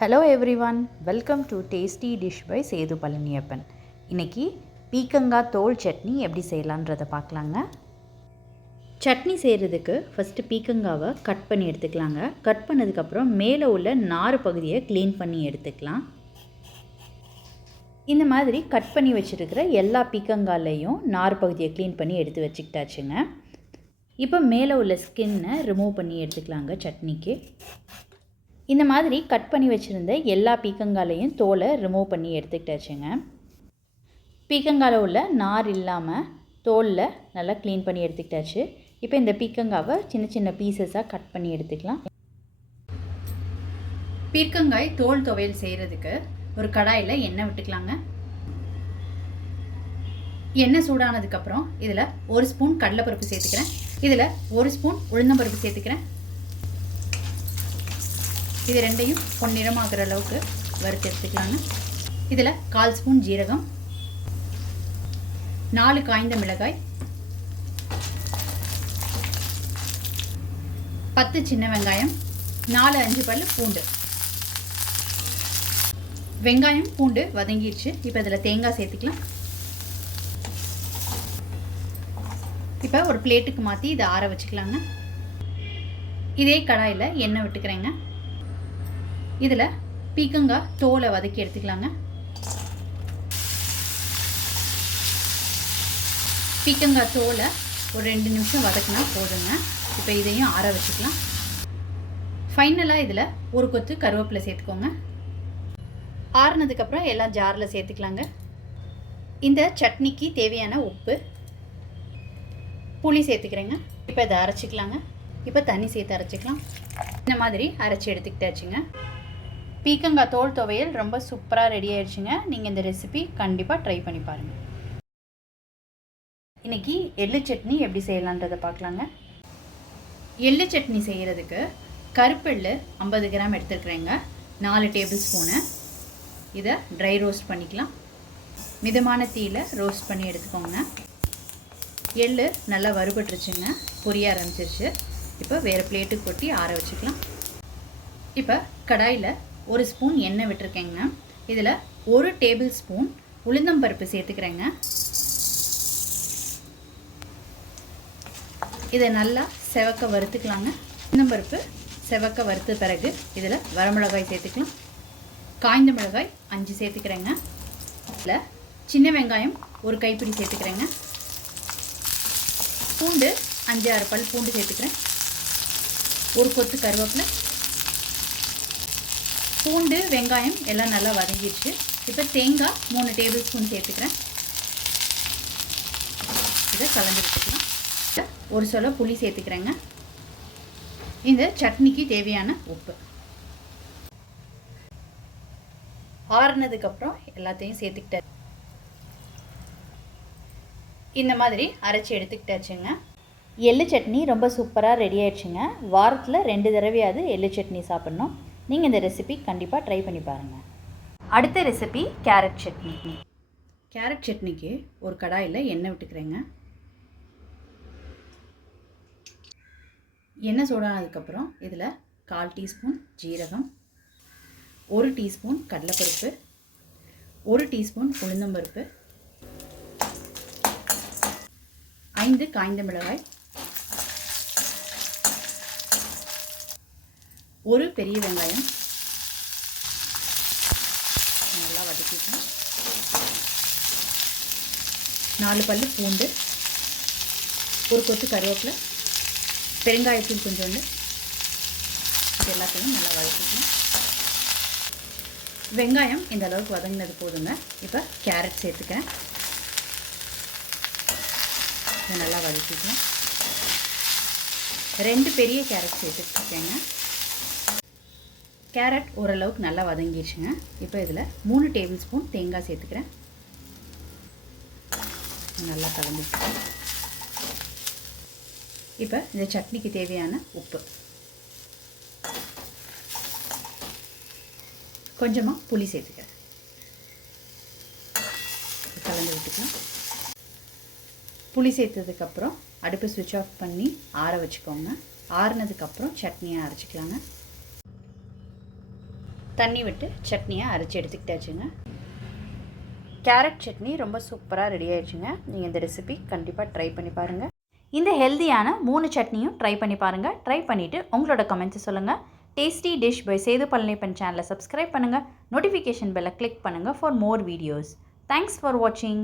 Hello everyone, welcome to tasty dish by Sethu Palaniappan. இன்றைக்கி பீக்கங்காய் தோல் சட்னி எப்படி செய்யலான்றதை பார்க்கலாங்க. சட்னி செய்கிறதுக்கு ஃபஸ்ட்டு பீக்கங்காவை கட் பண்ணி எடுத்துக்கலாங்க. கட் பண்ணதுக்கப்புறம் மேலே உள்ள நார் பகுதியை க்ளீன் பண்ணி எடுத்துக்கலாம். இந்த மாதிரி கட் பண்ணி வச்சுருக்கிற எல்லா பீக்கங்காலையும் நார் பகுதியை க்ளீன் பண்ணி எடுத்து வச்சுக்கிட்டாச்சுங்க. இப்போ மேலே உள்ள ஸ்கின்னை ரிமூவ் பண்ணி எடுத்துக்கலாங்க. சட்னிக்கு இந்த மாதிரி கட் பண்ணி வச்சுருந்த எல்லா பீக்கங்காலையும் தோலை ரிமூவ் பண்ணி எடுத்துக்கிட்டாச்சுங்க. பீக்கங்கால உள்ள நார் இல்லாமல் தோலில் நல்லா க்ளீன் பண்ணி எடுத்துக்கிட்டாச்சு. இப்போ இந்த பீக்கங்காவை சின்ன சின்ன பீசஸாக கட் பண்ணி எடுத்துக்கலாம். பீக்கங்காய் தோல் துவையல் செய்கிறதுக்கு ஒரு கடாயில் எண்ணெய் விட்டுக்கலாங்க. எண்ணெய் சூடானதுக்கப்புறம் இதில் 1 ஸ்பூன் கடலைப்பருப்பு சேர்த்துக்கிறேன். இதில் 1 ஸ்பூன் உளுந்தம்பருப்பு சேர்த்துக்கிறேன். இது ரெண்டையும் பொன்னிறமாகிற அளவுக்கு வறுத்து எடுத்துக்கலாங்க. இதில் 1/4 ஸ்பூன் ஜீரகம், 4 காய்ந்த மிளகாய், 10 சின்ன வெங்காயம், 4-5 பல் பூண்டு. வெங்காயம் பூண்டு வதங்கிடுச்சு. இப்போ இதில் தேங்காய் சேர்த்துக்கலாம். இப்போ ஒரு பிளேட்டுக்கு மாற்றி இதை ஆற வச்சுக்கலாங்க. இதே கடாயில் எண்ணெய் விட்டுக்கிறேங்க. இதில் பீக்கங்காய் தோலை வதக்கி எடுத்துக்கலாங்க. பீக்கங்காய் தோலை ஒரு 2 நிமிஷம் வதக்கினா போதுங்க. இப்போ இதையும் ஆற வச்சுக்கலாம். ஃபைனலாக இதில் ஒரு கொத்து கருவேப்பிலை சேர்த்துக்கோங்க. ஆறுனதுக்கப்புறம் எல்லாம் ஜாரில் சேர்த்துக்கலாங்க. இந்த சட்னிக்கு தேவையான உப்பு, புளி சேர்த்துக்கிறேங்க. இப்போ இதை அரைச்சிக்கலாங்க. இப்போ தண்ணி சேர்த்து அரைச்சிக்கலாம். இந்த மாதிரி அரைச்சி எடுத்துக்கிட்டாச்சுங்க. பீக்கங்காய் தோல் துவையல் ரொம்ப சூப்பராக ரெடி ஆயிடுச்சுங்க. நீங்கள் இந்த ரெசிபி கண்டிப்பாக ட்ரை பண்ணி பாருங்கள். இன்றைக்கி எள்ளு சட்னி எப்படி செய்யலான்றதை பார்க்கலாங்க. எள்ளு சட்னி செய்கிறதுக்கு கருப்பெள்ளு 50 கிராம் எடுத்துருக்குறேங்க. 4 table spoon. இதை ட்ரை ரோஸ்ட் பண்ணிக்கலாம். மிதமான தீயில் ரோஸ்ட் பண்ணி எடுத்துக்கோங்க. எள்ளு நல்லா வறுபட்டுருச்சுங்க, பொரிய ஆரம்பிச்சிருச்சு. இப்போ வேறு பிளேட்டுக்கு கொட்டி ஆற வச்சுக்கலாம். இப்போ கடாயில் 1 ஸ்பூன் எண்ணெய் விட்டுருக்கேங்க. இதில் 1 டேபிள் ஸ்பூன் உளுந்தம்பருப்பு சேர்த்துக்கிறேங்க. இதை நல்லா செவக்க வறுத்துக்கலாங்க. உளுந்தம்பருப்பு செவக்க வறுத்த பிறகு இதில் வரமிளகாய் சேர்த்துக்கலாம். காய்ந்த மிளகாய் 5 சேர்த்துக்கிறேங்க. இதில் சின்ன வெங்காயம் 1 கைப்பிடி சேர்த்துக்கிறேங்க. பூண்டு 5-6 பல் பூண்டு சேர்த்துக்கிறேன். ஒரு கொத்து கருவேப்பிலை. பூண்டு வெங்காயம் எல்லாம் நல்லா வதங்கிடுச்சு. இப்போ தேங்காய் 3 டேபிள் ஸ்பூன் சேர்த்துக்கிறேன். இதை கலந்து வச்சுக்கலாம். ஒரு சொல புளி சேர்த்துக்கிறேங்க. இந்த சட்னிக்கு தேவையான உப்பு. ஆறுனதுக்கப்புறம் எல்லாத்தையும் சேர்த்துக்கிட்டேன். இந்த மாதிரி அரைச்சி எடுத்துக்கிட்டாச்சுங்க. எள்ளு சட்னி ரொம்ப சூப்பராக ரெடி ஆயிடுச்சுங்க. வாரத்தில் 2 தடவையாவது எள்ளு சட்னி சாப்பிட்ணும். நீங்கள் இந்த ரெசிபி கண்டிப்பாக ட்ரை பண்ணி பாருங்கள். அடுத்த ரெசிபி கேரட் சட்னி. கேரட் சட்னிக்கு ஒரு கடாயில் எண்ணெய் விட்டுக்கிறேங்க. எண்ணெய் சூடானதுக்கப்புறம் இதில் 1/4 டீஸ்பூன் ஜீரகம், 1 டீஸ்பூன் கடலைப்பருப்பு, 1 டீஸ்பூன் உளுந்தம்பருப்பு, 5 காய்ந்த மிளகாய், 1 பெரிய வெங்காயம் நல்லா வதக்கிக்கலாம். 4 பல்லு பூண்டு, 1 கொத்து கருவேப்பிலை, பெருங்காயத்தூள் கொஞ்சோண்டு. எல்லாத்தையும் நல்லா வதக்கிக்கலாம். வெங்காயம் இந்த அளவுக்கு வதங்கினது போதுங்க. இப்போ கேரட் சேர்த்துக்கிறேன். இதை நல்லா வதக்கிக்கலாம். 2 பெரிய கேரட் சேர்த்துட்ருக்கேங்க. கேரட் ஓரளவுக்கு நல்லா வதங்கிடுச்சுங்க. இப்போ இதில் 3 டேபிள் ஸ்பூன் தேங்காய் சேர்த்துக்கிறேன். நல்லா கலந்துக்கிறேன். இப்போ இந்த சட்னிக்கு தேவையான உப்பு, கொஞ்சமாக புளி சேர்த்துக்கிறேன். கலந்து விட்டுக்கலாம். புளி சேர்த்ததுக்கப்புறம் அடுப்பை ஸ்விட்ச் ஆஃப் பண்ணி ஆற வச்சுக்கோங்க. ஆறுனதுக்கப்புறம் சட்னியை அரைச்சிக்கலாங்க. தண்ணி விட்டு சட்னியை அரைச்சி எடுத்துக்கிட்டாச்சுங்க. கேரட் சட்னி ரொம்ப சூப்பராக ரெடி ஆயிடுச்சுங்க. நீங்கள் இந்த ரெசிபி கண்டிப்பாக ட்ரை பண்ணி பாருங்கள். இந்த ஹெல்த்தியான 3 சட்னியும் ட்ரை பண்ணி பாருங்கள். ட்ரை பண்ணிவிட்டு உங்களோட கமெண்ட்ஸை சொல்லுங்கள். Tasty dish by Sethu Palaniappan சேனலை சப்ஸ்கிரைப் பண்ணுங்கள். நோட்டிஃபிகேஷன் பெல்லை கிளிக் பண்ணுங்கள் for more videos. Thanks for வாட்சிங்.